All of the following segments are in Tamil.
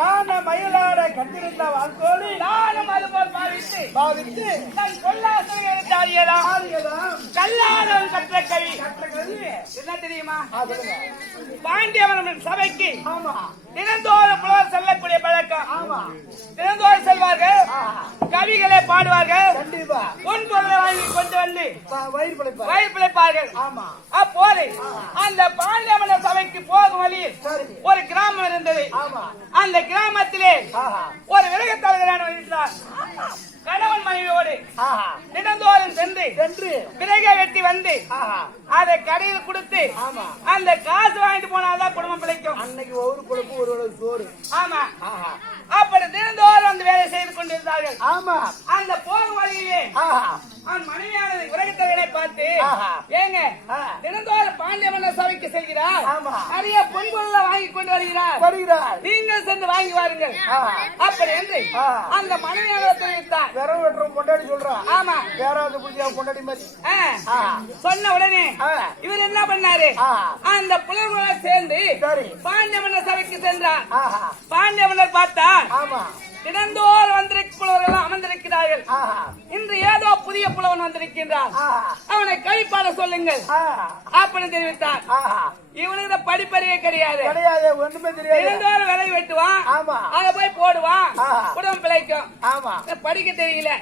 நானும் மயிலாட கண்டிருந்த வாழ்க்கோடு நானும் அதுபோல் பாவித்து தன் கொல்லாசனம் கல்லாரம் கற்ற கவி என்ன தெரியுமா? பாண்டியவனம் சபைக்கு தினந்தோறும் புலவர் செல்லக்கூடிய பழக்கம். தினந்தோறும் செல்வார்கள், கவிகளை பாடுவார்கள், பொன் பொருளை வாங்கி கொண்டு வந்து வயிறு பிழைப்பார்கள். அப்போது அந்த பாண்டியவன சபைக்கு போகும் வழியில் ஒரு கிராமம் இருந்தது. அந்த கிராமத்திலே ஒரு விலகத்தலைவரான இருக்கிறார். கணவன் மனைவியோடு தினந்தோறும் சென்று விறகை வெட்டி வந்து அதை கடையில் கொடுத்து அந்த காசு வாங்கிட்டு போனாதான் குடும்பம் பிழைக்கும். அன்னைக்கு ஒரு குழப்பு ஒரு சோறு. ஆமா, அப்படி தினந்தோறும் அந்த வேலை செய்து கொண்டிருந்தார்கள். ஆமா, அந்த போகும் வழியிலே அவன் மனைவியானது விறகுத்தவனை பார்த்து, ஏங்க தினந்தோறும் பாண்டியமன்ன சபைக்கு செல்கிறார், நிறைய பொன் பொருளை வாங்கி கொண்டு வருகிறார், நீங்கள் சென்று வாங்கி வாருங்கள் அப்படி என்று அந்த மனைவியானவர் தெரிவித்தார். விறகு வெட்டுறோம் கொண்டாடி சொல்றான். ஆமா, யாராவது புரியா கொண்டாடி மாதிரி சொன்ன உடனே இவர் என்ன பண்ணாரு, அந்த புலவர்களோட சேர்ந்து பாண்டியமன்ன சபைக்கு சென்றார். பாண்டியமன்னர் பார்த்தார், தினந்தோறும் வந்திருப்பவர்கள் அமர்ந்திருக்கிறார்கள். இன்று ஏதோ புதிய புலவன் வந்திருக்கின்றார், அவனை கைப்பாட சொல்லுங்கள் அப்படின்னு தெரிவித்தார். இவனுக்கு படிப்பறிவே கிடையாது, ஒண்ணுமே தெரியாது. தினந்தோறும் விலை வெட்டுவான், அங்க போய் போடுவான், குடும்பம் பிழைக்கும். படிக்க தெரியல,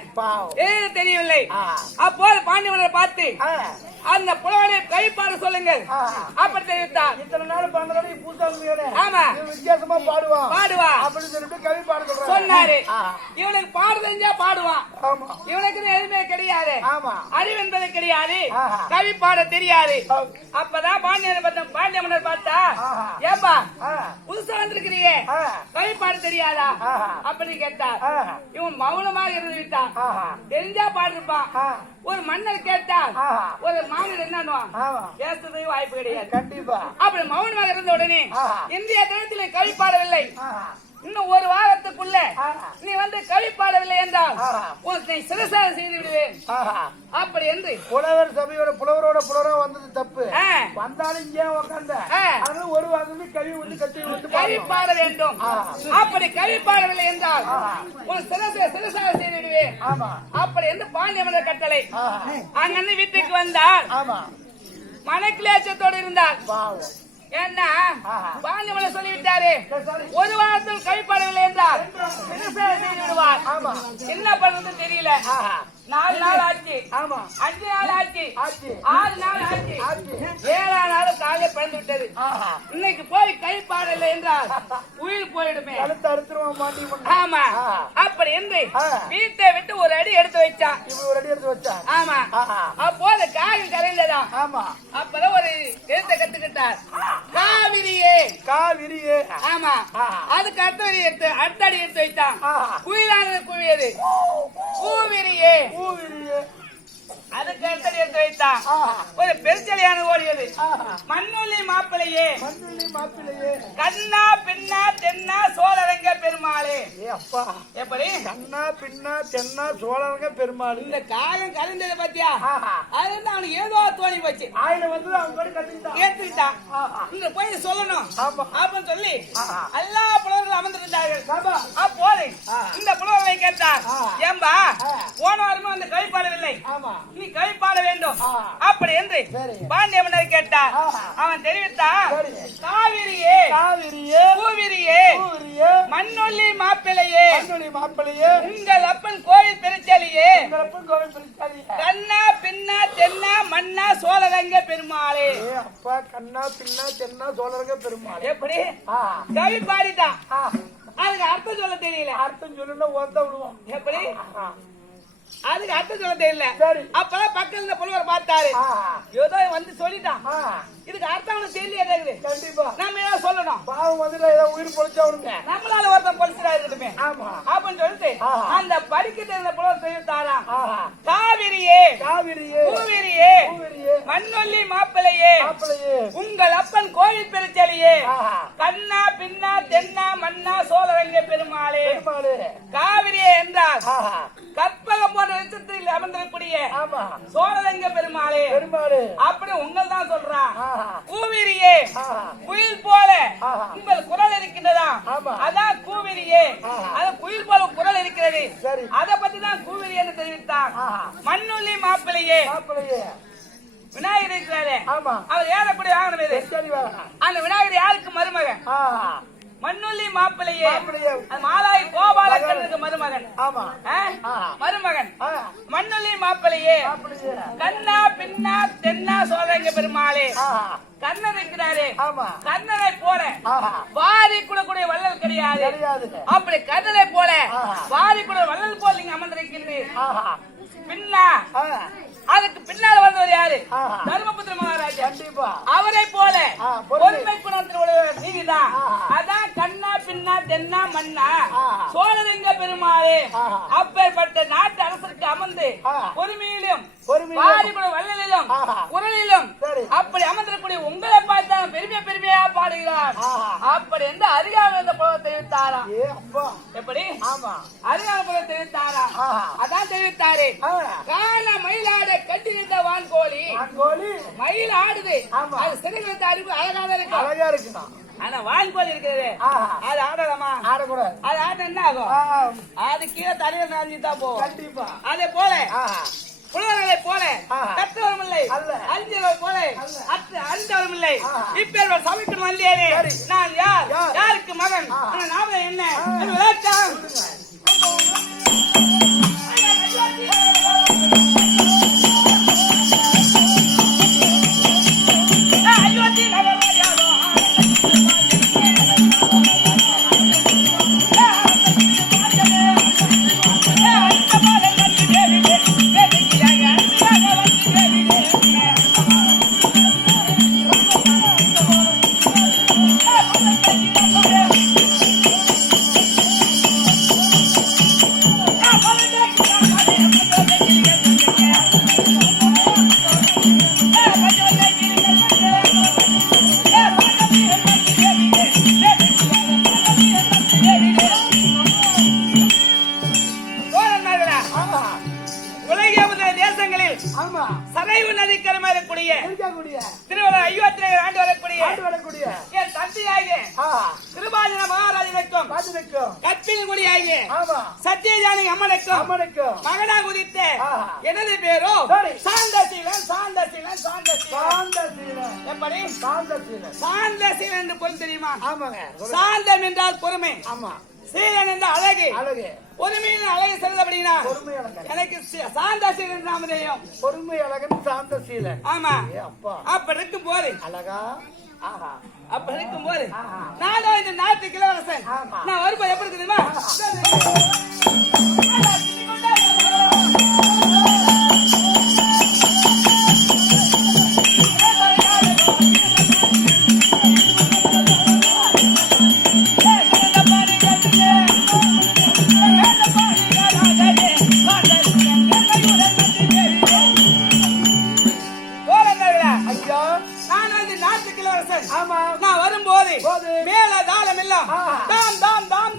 ஏது தெரியவில்லை. அப்போது பாண்டியவனை பார்த்து அந்த புலவனை கைப்பாட சொல்லுங்கள் அப்படி தெரிவித்தார். இத்தனை நாள் பண்றதை பூசாங்க. ஆமா, வித்தியாசமா பாடுவான் அப்படின்னு சொல்லிட்டு கவி பாட சொன்னாரு. இவனுக்கு பாடு தெரிஞ்சா பாடுவான், இவனுக்கு எதுவுமே கிடையாது, அறிவு என்பது கிடையாது, கவி பாட தெரியாது. அப்பதான் பாண்டியமன்னர் பார்த்தா, ஏப்பா புதுசா வந்திருக்கிறியே, கவி பாட தெரியாதா அப்படின்னு கேட்டார். இவன் மௌனமாக இருந்து விட்டான். தெரிஞ்சா பாடிருப்பான். ஒரு மன்னர் கேட்டால் ஒரு மாநிலம் என்னன்னுவான், பேசுறது வாய்ப்பு கிடையாது. கண்டிப்பா அப்படி மௌனமாக இருந்த உடனே இந்திய தினத்தில் கவி பாடவில்லை, இன்னும் ஒரு வாரத்துக்குள்ள நீ வந்து கவி பாடவில்லை என்றால் உன்னை சிறைசாலை செய்து விடுவேன் அப்படி என்று புலவர் சபையோட புலவரோட புலவரா வந்தது தப்பு. வந்தாலும் இங்கே உட்கார்ந்த ஒரு வாரத்துக்கு கவி வந்து கவி பாட வேண்டும். அப்படி கவி பாடவில்லை என்றால் உன் சிறைசாலை செய்து விடுவேன் அப்படி என்று பாண்டியமன்னர் கட்டளை. அங்கிருந்து வீட்டுக்கு வந்தார், மனக்கிலேச்சத்தோடு இருந்தார். என்ன பாண்டியமன்னர் சொல்லிவிட்டாரு, ஒரு வாரத்தில் கைப்படவில்லை என்றால் செய்து விடுவார். என்ன பண்றது தெரியல. 4 நாள் ஆச்சு, 5 நாள் ஆச்சு, 6 நாள் ஆச்சு, 7ஆம் நாள் காலை பிறந்து விட்டது. இன்னைக்கு போய் கை பாடலை என்றால் உயிர் போயிடுமே. ஆமா, அப்படி என்று வீட்டை விட்டு ஒரு அடி எடுத்து வச்சான். ஆமா, அப்போது காயம் கரைந்ததான். அப்பதான் ஒரு எழுத்தை கத்துக்கிட்டார், காவிரியே காவிரியே. ஆமா, அதுக்கு அடுத்த அடி எடுத்து வைத்தான். குயிலானது குவியது, கூவிரியே பூவிரியே. அதுக்கு அடுத்தடி எடுத்து வைத்தான். ஒரு பெருச்சலையான ஓடியது, மண்ணுள்ளி மாப்பிளையே கண்ணா பின்னா தென்னா சோழரங்க பெருமாளே. அப்பா எப்படி கண்ணா பின்னா தென்னா சோழரங்க பெருமாள். இந்த காலம் கலைந்தது பத்தியா, அது வந்து அவனுக்கு ஏதோ தோணி போச்சு. ஆயில வந்து அவன் ஏத்துக்கிட்டான். இங்க போய் சொல்லணும் அப்படின்னு சொல்லி எல்லா புலவர்களும் அமர்ந்திருந்தார்கள். அப்போது இந்த புலவர்களை கேட்டார், ஏம்பா போன வாரமும் அந்த கவி பாடவில்லை, நீ கவி பாட வேண்டும் அப்படி என்று பாண்டியமன்னர் கேட்டார். அவன் தெரிவித்தான், காவிரியே பூவிரியே மண்ணொல்லி மாப்பிளையே உங்கள் அப்பன் கோயில் பெருச்சலியே கண்ணா பின்னா தென்னா மன்னா சோழரங்க பெருமாளே. அப்பா கண்ணா பின்னா தென்னா சோழரங்க பெருமாள். எப்படி கவி பாடிட்டான், அதுக்கு அர்த்தம் சொல்ல தெரியல. அர்த்தம் சொல்லுன்னா ஓத்த விடுவோம். எப்படி அதுக்கு அர்த்தம் சொல்ல தெரியல. அப்பதான் பக்கத்துல புலவர் பார்த்தாரு, ஏதோ வந்து சொல்லிட்டான், இதுக்கு அர்த்தம் அவனுக்கு தெரியல. கண்டிப்பா நம்ம ஏதாவது சொல்லணும். பாவம் வந்துட்டு ஏதோ உயிர் பொழிச்சவனுங்க, நம்மளால ஒருத்தன் பொலிச்சதா இருக்கட்டுமே அப்படின்னு சொல்லிட்டு அந்த படிக்கிட்ட புலவர் தெரிவித்தாரா, காவிரியே பூவிரியே மண்ணொல்லி மாப்பிளையே உங்கள் அப்பன் கோயில் பெருச்சலியே கண்ணா பின்னா தென்னா மன்னா சோழரங்க பெருமாளே. காவிரியே என்றால் கற்பகம் சிங்கம் போன்ற உச்சத்தில் அமர்ந்திருக்கக்கூடிய சோழலிங்க பெருமாளே அப்படி உங்கள் தான் சொல்றான். கூவிரியே குயில் போல உங்கள் குரல் இருக்கின்றதா? அதான் கூவிரியே, அது குயில் போல குரல் இருக்கிறது. அதை பத்தி தான் கூவிரி என்று தெரிவித்தார். மண்ணுள்ளி மாப்பிள்ளையே விநாயகர் இருக்கிறாரே, அவர் ஏறக்கூடிய வாகனம் இது. அந்த விநாயகர் யாருக்கு மருமகன்? மண்ணுள்ளி மாப்பிள்ளையே மாலாய் கோபாலக்கண்ணுக்கு மருமகன். மருமகன் மண்ணுள்ளி மாப்பிள்ளையே கண்ணா பின்னா தென்னா சோழலிங்க பெருமாளே. கண்ணன் இருக்கிறாரே, கண்ணனை போல வாரி கூடக்கூடிய வள்ளல் கிடையாது. அப்படி கண்ணனை போல வாரி கூட வள்ளல் போல் நீங்க அமர்ந்திருக்கின்றீர். பின்னா அதுக்கு பின்னால் வந்தவர் யாரு? தர்மபுத்திர மகாராஜா. அவரை போல பொறுமை குணத்தினுடைய நீங்கதான். அதான் கண்ணா பின்னா தென்னா மன்னா சோழலிங்க பெருமாளே. அப்பேற்பட்ட நாட்டு அரசருக்கு அமர்ந்து பொறுமையிலும் வள்ளலிலும் குரலிலும் அப்படி அமர்ந்திருக்கூடிய உங்களை பார்த்தா பெருமையா பாடுகிறார். அப்படி என்று அருகாமல் தெரிவித்தாராம். எப்படி அருகாமல் தெரிவித்தாராம்? அதான் தெரிவித்தாரு. கால மயிலாட கட்டி நின்ற வான்கோழி மயில் ஆடுது. அது சிறுகளுக்கு அறிவு அழகா இருக்கு. ஆனா வான்கோழி இருக்கிறது அது ஆடலாமா? ஆடக்கூடாது. அது ஆட என்ன ஆகும்? அது கீழே தரையில நாஞ்சிதான் போகும். கண்டிப்பா. அதே போல புலவர்களை போல கற்றவரும் இல்லை, அறிஞர்கள் போல அறிந்தவரும் இல்லை. இப்ப சமைக்கு வந்தேனே நான் யார், யாருக்கு மகன், நாம என்ன விளக்கம்? சரைவு நதிக்கரமா இருக்கக்கூடிய திருவள்ளுவர் ஐயோத்திரை ஆண்டு வரக்கூடிய என் தந்தையாகிய திருபாஜன மகாராஜனுக்கும் கற்பில் குடியாகிய சத்யஜானி அம்மனுக்கும் மகனா குதித்த எனது பேரோ சாந்தசீலன். எப்படி சாந்தசீலன் என்று பொருள் தெரியுமா? சாந்தம் என்றால் பொறுமை, சீலன் என்ற அழகு. பொறுமையின் அழகு சிறந்தபடினா எனக்கு சாந்தசீலன் நாமதேயம். பொறுமை அழகன் சாந்தசீலன். ஆமா. அப்ப இருக்கும் போது அழகா அப்ப இருக்கும் போது நானும் இந்த நாட்டு இளவரசன். நான் வரும்போது எப்படி தெரியுமா? நான் வரும்போது மேல தாளம் எல்லாம் தாம் தாம் தாம்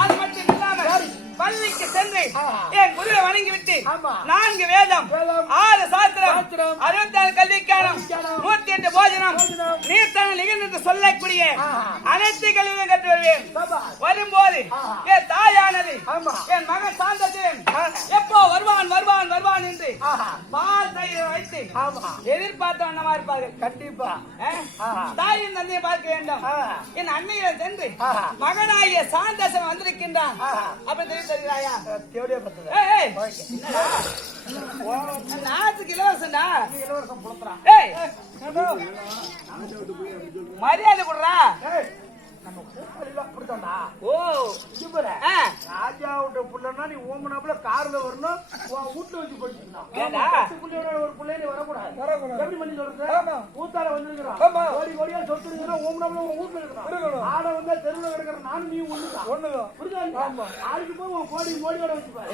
அது மட்டும் இல்லாம பள்ளிக்கு சென்று என் குருவை வணங்கி விட்டு 4 வேதம் 6 சாஸ்திரம் 64 கல்விக்கானம் 108 போஜனம் நீர்த்தன லிகன் என்று சொல்லக்கூடிய அனைத்து கல்வியும் கற்று வருவேன். வரும்போது என் தாயானது என் மகன் சாந்தசீலன் எப்போ வருவான் என்று பால் தயிர் வைத்து எதிர்பார்த்த வண்ணமா இருப்பார்கள். கண்டிப்பா தாயின் தந்தையை பார்க்க வேண்டும். என் அன்னையில சென்று மகனாகிய சாந்தசன் வந்திருக்கின்றான் அப்படி தெரிவித்தாயா? நாட்டுக்கு இலவசம்டா. மரியாதை கொடுறா. ராஜாவுடைய புள்ளனா நீ ஓமனாப்புல கார்ல வரணும், வீட்டுல வச்சு படிச்சுக்கணும். ஒரு பிள்ளை வரக்கூடாது. எப்படி பண்ணி சொல்றது? ஊத்தால வந்துருக்கிறோம் கோடி கோடியா சொத்து ஓமனாப்புல வீட்டுல இருக்கணும். ஆட வந்தா தெருவில் கிடக்கிற நானும் நீ ஒண்ணுதான் புரியுதா? ஆளுக்கு போய் உன் கோடி கோடியோட வச்சுப்பாரு.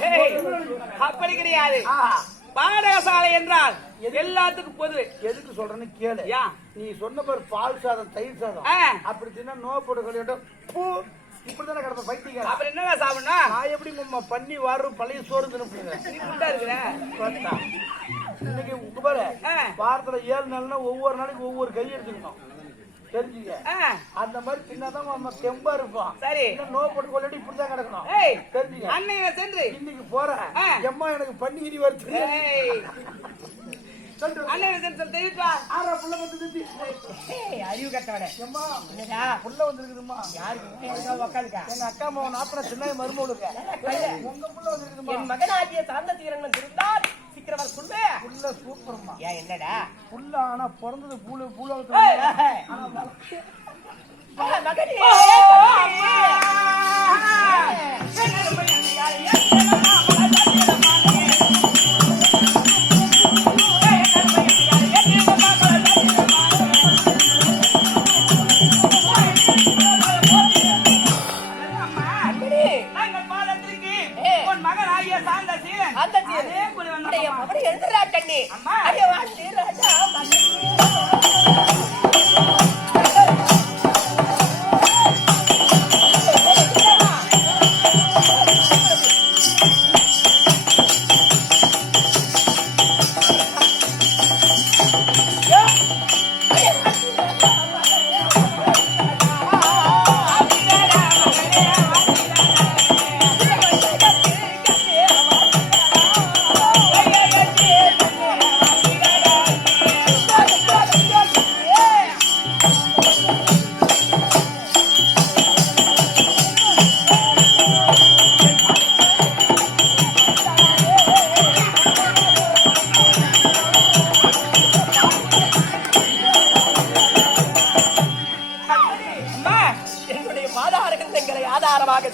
அப்படி கிடையாது. பாடசாலை என்றால் எல்லாத்துக்கும் பொது. எதுக்கு சொல்றேன்னு கேளு. நீ சொன்ன பாரு பால் சாதம் தயிர் சாதம் அப்படி தின்னா நோ போட்டு இப்படிதானே கிடப்ப பைத்தியக்கார. அப்புறம் என்னடா சாப்பிடணும்? நான் எப்படி உம்மா பண்ணி வாரும் பழைய சோறு தின்னு நீ குண்டா இருக்கிற. இன்னைக்கு உங்க பாரு வாரத்துல 7 நாள்னா ஒவ்வொரு நாளைக்கு ஒவ்வொரு கை எடுத்துக்கணும் தெரிஞ்சுக்க. அந்த மாதிரி சின்னதான் நம்ம தெம்பா இருப்போம். சரி நோ போட்டு கொள்ளடி இப்படிதான் கிடக்கணும் தெரிஞ்சுக்க. அன்னைய சென்று இன்னைக்கு போறேன் எம்மா எனக்கு பன்னிகிரி வருது அன்னைய சென்று தெரிவிப்பா. ஆறா புள்ள வந்து அறிவு கட்டவட எம்மா என்னடா புள்ள வந்திருக்குதுமா. யாருக்கு உக்காந்துக்கா? எங்க அக்கா அம்மா நாத்தன சின்ன மருமகளுக்கு உங்க புள்ள வந்திருக்குதுமா. என் மகனாகிய சார்ந்த தீரன் இருந்தால் சீக்கிரம் வர சொல்லு. புள்ள சூப்பர்மா. ஏன் என்னடா புள்ள ஆனா பிறந்தது பூல மகனே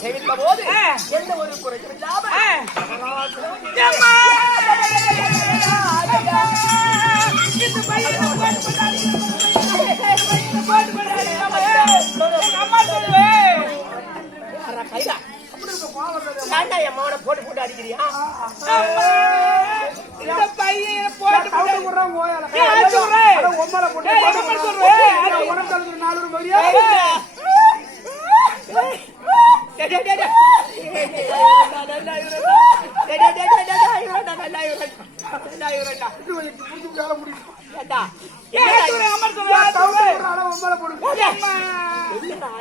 சேவித்த போது எந்த ஒரு குறையும் இல்லாம போட்டு போட்டு அடிக்கிறியா? பையன் போட்டு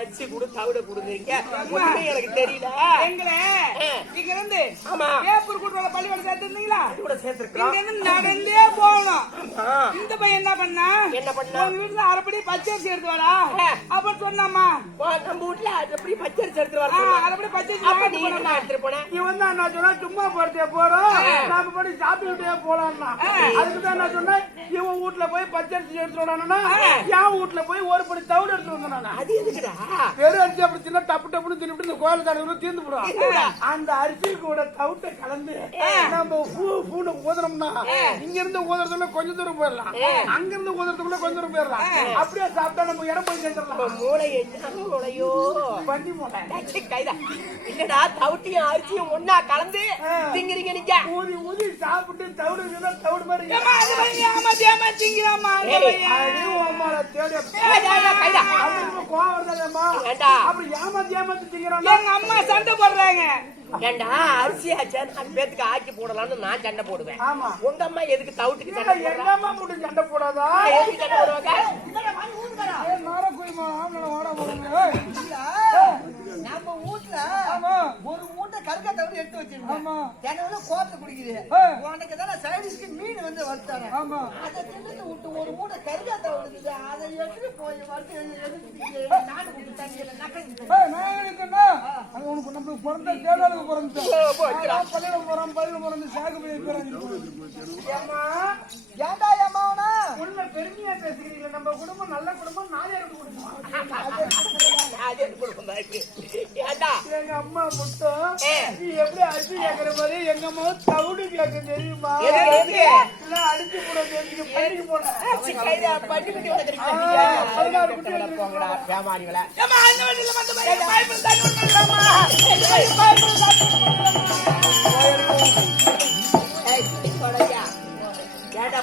அரிசி கூட தவிட கொடுங்க எனக்கு தெரியல. எங்களை இங்க இருந்து பேப்பர் கூட்டுற பள்ளிக்கூட சேர்த்துருந்தீங்களா? நடந்தே போகணும். இந்த பையன் என்ன பண்ணா உங்க வீட்டுல அரைப்படி பச்சரிசி எடுத்து வாடா அப்படின்னு சொன்னாமா. நம்ம வீட்டுல அரைப்படி பச்சரிசி எடுத்து வர அரைப்படி பச்சரிசி எடுத்துட்டு போனேன். இவன் தான் நான் சொன்னா சும்மா போறதே போறோம் நாம படி சாப்பிட்டுட்டே போலாம்னா அதுக்குதான் நான் சொன்னேன் இவன் வீட்டுல போய் பச்சரிசி எடுத்து விடானா என் வீட்டுல போய் ஒரு படி தவிடு எடுத்து வந்தான். அது எதுக்குடா வெறும் அரிசி அப்படி சின்ன டப்பு டப்புன்னு தின்னுட்டு இந்த கோயில தடவை தீர்ந்து போடுவோம். அந்த அரிசி கூட தவிட்டை கலந்து நம்ம பூனை ஊதுறோம்னா இங்க இருந்து ஊதுறதுக்குள்ள கொஞ்சம் தூரம் போயிடலாம் அங்க இருந்து ஊதுறதுக்குள்ள கொஞ்சம் தூரம் போயிடலாம். அப்படியே சாப்பிட்டா நம்ம இடம் போய் சேர்ந்துடலாம். மூளை என்ன மூளையோ பண்ணி மூளை கைதா இல்லடா தவிட்டியும் அரிசியும் ஒன்னா கலந்து திங்கிறீங்க. நீங்க ஊதி ஊதி சாப்பிட்டு தவிடு தவிடு மாதிரி திங்கிறாமா எங்க அம்மா சண்டை போடுறாங்க. ஏண்டா அரிசி பேத்துக்கு ஆக்கி போடலாம்னு நான் சண்டை போடுவேன். உங்க அம்மா எதுக்கு தவிட்டுக்கு சண்டை சண்டை போடாதா? எதுக்கு சண்டை போடுவாங்க? நம்ம வீட்டுல ஒரு மூட்டை கருக்கா தவிர எடுத்து வச்சிருக்கோம். தினமும் கோட்டை குடிக்குது. உனக்கு தானே சைடிஸ்க்கு மீன் வந்து வறுத்தாங்க. அதை தின்னு விட்டு ஒரு மூட்டை கருக்கா தவிர அதை எடுத்து போய் வறுத்து உனக்கு நம்மளுக்கு பிறந்த தேடாளுக்கு பிறந்து சாகுபடி ஏண்டா ஏமாவனா உண்மை பெருமையா பேசுகிறீங்க. நம்ம குடும்பம் நல்ல குடும்பம் நாளையாருக்கு குடும்பம். எங்க அம்மா மட்டும் நீ எப்படி அரிசி கேட்கிற மாதிரி எங்க அம்மா தவிடு கேட்க தெரியுமா? அடிச்சு கூட பள்ளிக்கு போனேன்.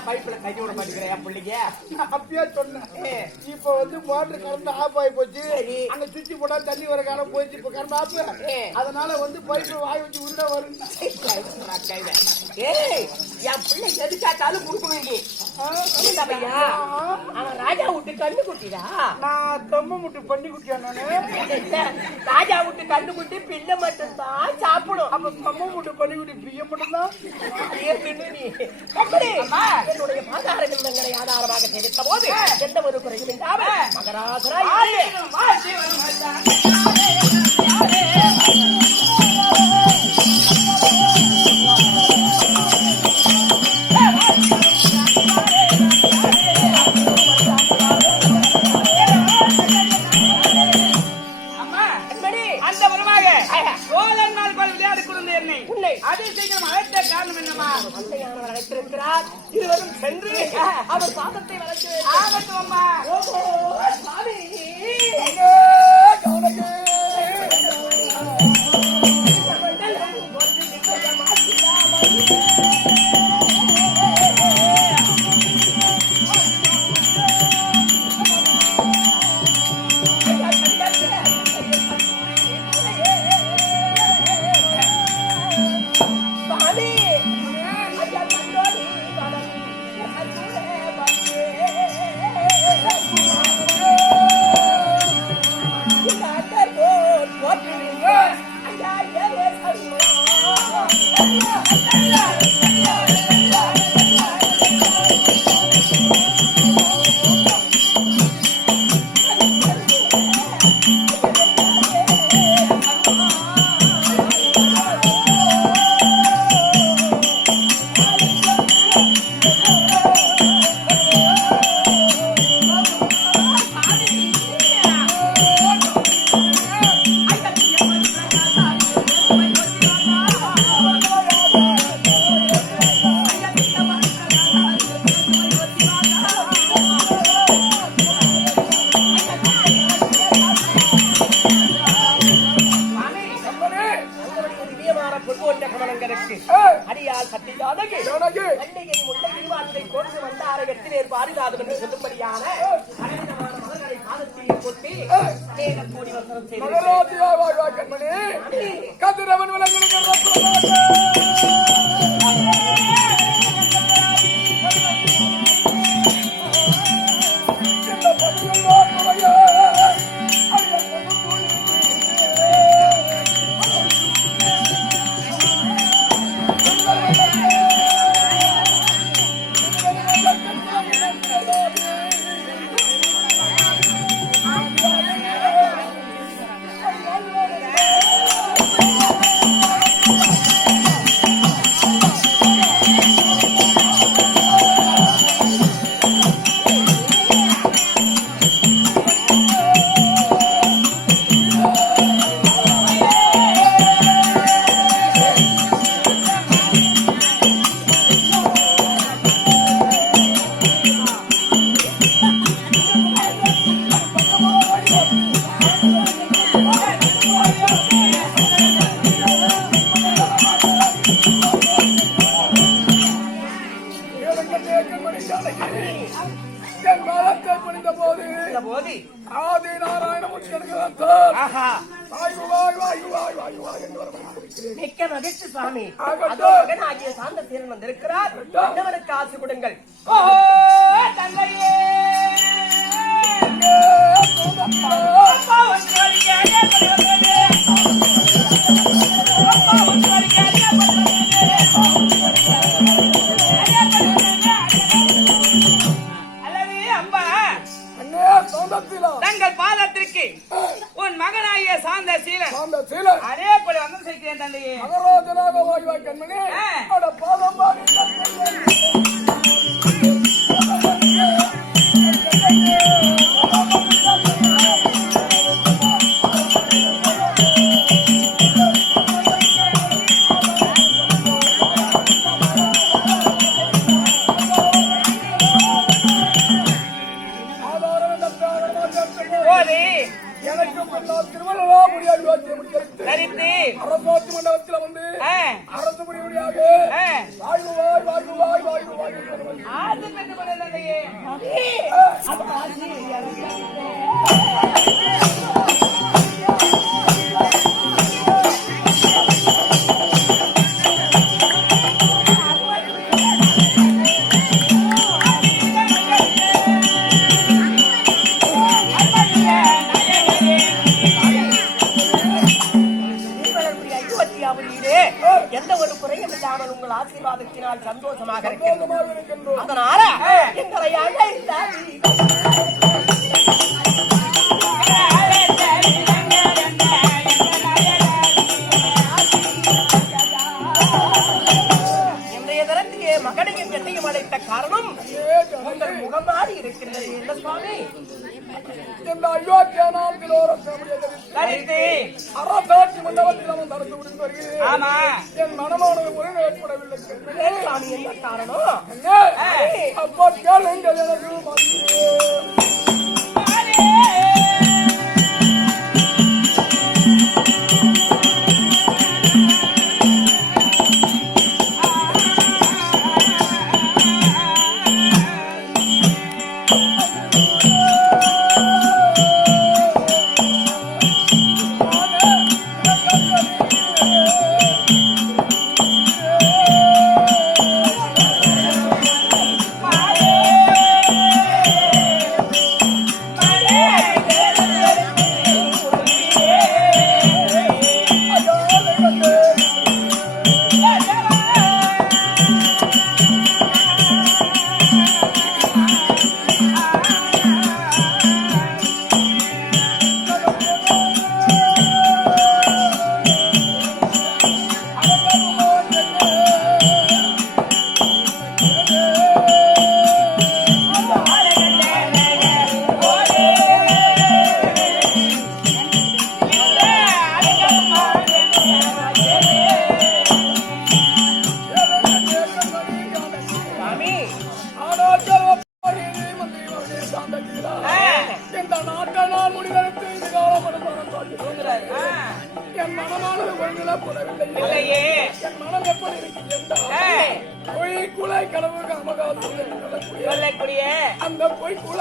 பைப்ல தண்ணி விட மாட்டேங்கிறேன் பிள்ளைங்க. அப்பயே சொன்னேன். இப்ப வந்து மோட்டர் கரண்ட் ஆஃப் ஆகி போச்சு. அங்க சுவிட்ச் போட்டா தண்ணி வர காலம் போயிடுச்சு. இப்ப கரண்ட் ஆஃப். அதனால வந்து பைப் வாய் வச்சு உள்ள வரும். என் பிள்ளை எதுக்காட்டாலும் கொடுக்கணும் நீ. அவன் ராஜா விட்டு கண்ணு குட்டிடா. நான் தொம்ப முட்டு பண்ணி குட்டியா நானு. ராஜா விட்டு கண்ணு குட்டி பிள்ளை மட்டும்தான் சாப்பிடும். அப்ப தொம்ப முட்டு பண்ணி குட்டி பிய மட்டும்தான் நீ என்னுடைய மாதார நிமிடங்களை ஆதாரமாக தெரிவித்த போது எந்த ஒரு குறையும் இல்லாமல் மகராசரா இருவரும் சென்று அவர் பாதத்தை வளர்த்து அடியால் சக்தி ஜானகி கண்ணிகை முல்லை இருவாற்றை கொண்டு வந்த அரங்கத்தில் பாரிதாதம் என்று சொல்லும்படியான அனைவரான மலர்களை காலத்தில் கொட்டி கோடி வசனம் செய்து கதிரவன் விளங்குகிற மிக்க மகிழ்ச்சி சுவாமி. அதோடு ஆகிய சாந்த சீரன் வந்திருக்கிறார். என்னவனுக்கு ஆசை கொடுங்கள். தங்கள் பாதத்திற்கு உன் மகனாகிய சாந்த சீலன் அதே போல வந்து சேர்க்கிறேன் தந்தையே. அரசோட்டு மண்டபத்தில் வந்து அரசு முடிவுடியாக அது உங்கள் ஆசீர்வாதத்தினால் சந்தோஷமாக இருக்கின்றோம். அதனால எங்களை அழைத்தார் மகனையும் என்னையும் அழைத்த காரணம் உங்கள் முகமாறி இருக்கின்றது. என்ன சுவாமி? இந்த அயோக்கியனாம் அரசாட்சி மண்டபத்தில் அவன் நடந்து முடிந்து வருகிறேன். என் மனமானது முறை ஏற்படவில்லை. சாமி, என்ன காரணம்? அப்போ கேளுங்கள் எனக்கு அந்த போய் கூட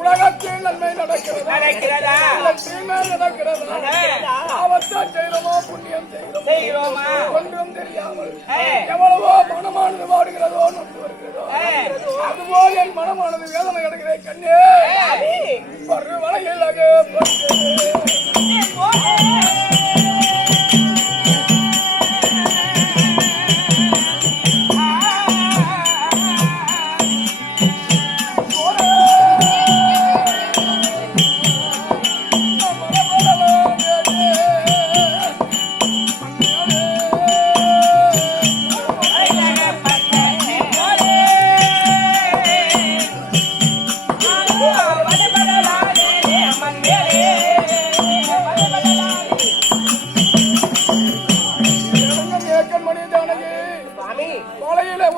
உலகத்தில் நன்மை நடக்கிறதா தீமை நடக்கிறதா அவற்றை செய்கிறோமோ புண்ணியம் செய்கிறோமா ஒன்றும் தெரியாமல் எவ்வளவோ மனமானது வாடுகிறதோ நொந்து வருகிறதோ அதுபோல் என் மனமானது வேதனை கிடைக்கிறேன் கண்ணே ஒரு வலையில்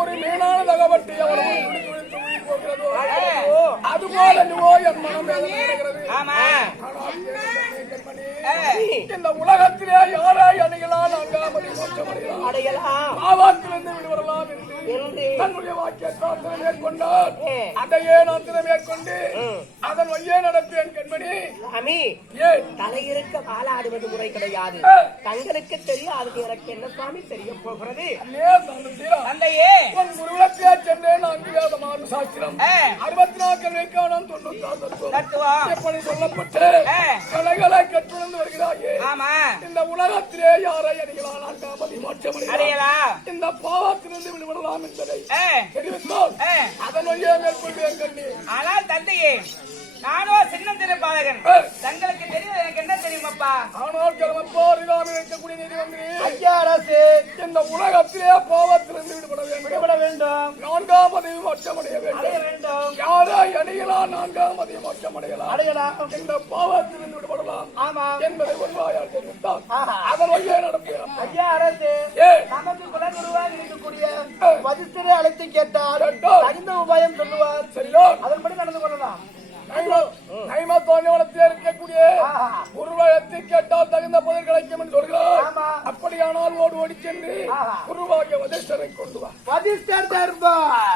ஒரு மீனான தகவட்டி அதுபோல என் மனம் இந்த உலகத்திலே யாரை அடையலாம் அடையலாம் பாவத்திலிருந்து விடுவரலாம் என்று என்று தன்னுடைய வாக்கியத்தால் மேற்கொண்டார். அதையே நான் மேற்கொண்டு அதன் வழியே நடப்பேன் கண்மணி. சாமி, ஏன் தலையிருக்க வாழாடுவது முறை கிடையாது. தங்களுக்கு தெரியாது, எனக்கு என்ன சுவாமி தெரிய போகிறது? தந்தையே உன் குருவிளக்கே சென்றேன். 4 வேதமான சாஸ்திரம் 64 வேக்கானம் 96 தத்துவம் எப்படி சொல்லப்பட்டு கலைகளை கற்றுணர்ந்து வருகிறாயே. ஆமா, இந்த உலகத்திலே யாரை அணிகளால் நான்காமதி மோட்சம் அடையலாம், இந்த பாவத்திலிருந்து விடுபடலாம் என்பதை தெரிவித்தால் அதன் வழியே மேற்கொள்வேன் கண்ணி. ஆனால் தந்தையே, நானோ சின்ன திருப்பாளகன், தங்களுக்கு தெரியும், எனக்கு என்ன தெரியுமாப்பா? ஆனால் கிளம்பப்போர் இல்லாமல் இருக்கக்கூடிய நீதிமன்றி ஐயா அரசு, இந்த உலகத்திலே பாவத்திலிருந்து விடுபட வேண்டும். 4ஆம் பதிவு மோட்சமடைய வேண்டும். யாரை அடையலாம் 4ஆம் பதிவு மோட்சமடையலாம், அடையலாம். இந்த பாவத்திலிருந்து விடுபடலாம். ஆமா என்பதை ஒன்றாயால் தெரிவித்தால் அதன் வழியே நடப்பேன். ஐயா அரசு, நமக்கு குலகுருவாக இருக்கக்கூடிய வசிஷ்டரை அழைத்து கேட்டால் தகுந்த உபாயம் சொல்லுவார். சரியா? அதன்படி நடந்து கொள்ளலாம். இருக்கக்கூடிய குருவாயத்தை கேட்டால் தகுந்த பதில் கிடைக்கும் என்று சொல்கிறார். அப்படியானால் ஓடி சென்று குருவாகிய வசிஷ்டரை கொண்டு வா. வசிஷ்டர் தர்பார்